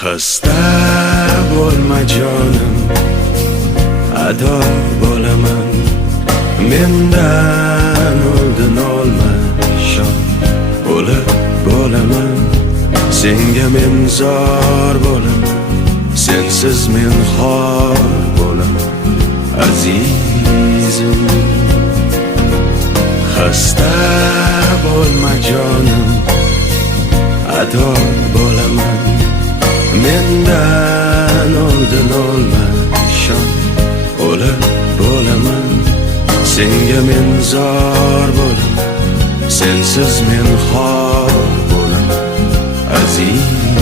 Xasta bo'lma jonim, ado bo'laman. Mendan oldin olma shon, o'lib bo'laman. Senga men zor bo'laman, sensiz men xor bo'laman azizim. Xasta bo'lma jonim, ado bo'laman. Mendan oldin olma shon, o'lib bo'laman. Senga men zor bo'laman, sensiz men xor bo'laman aziz.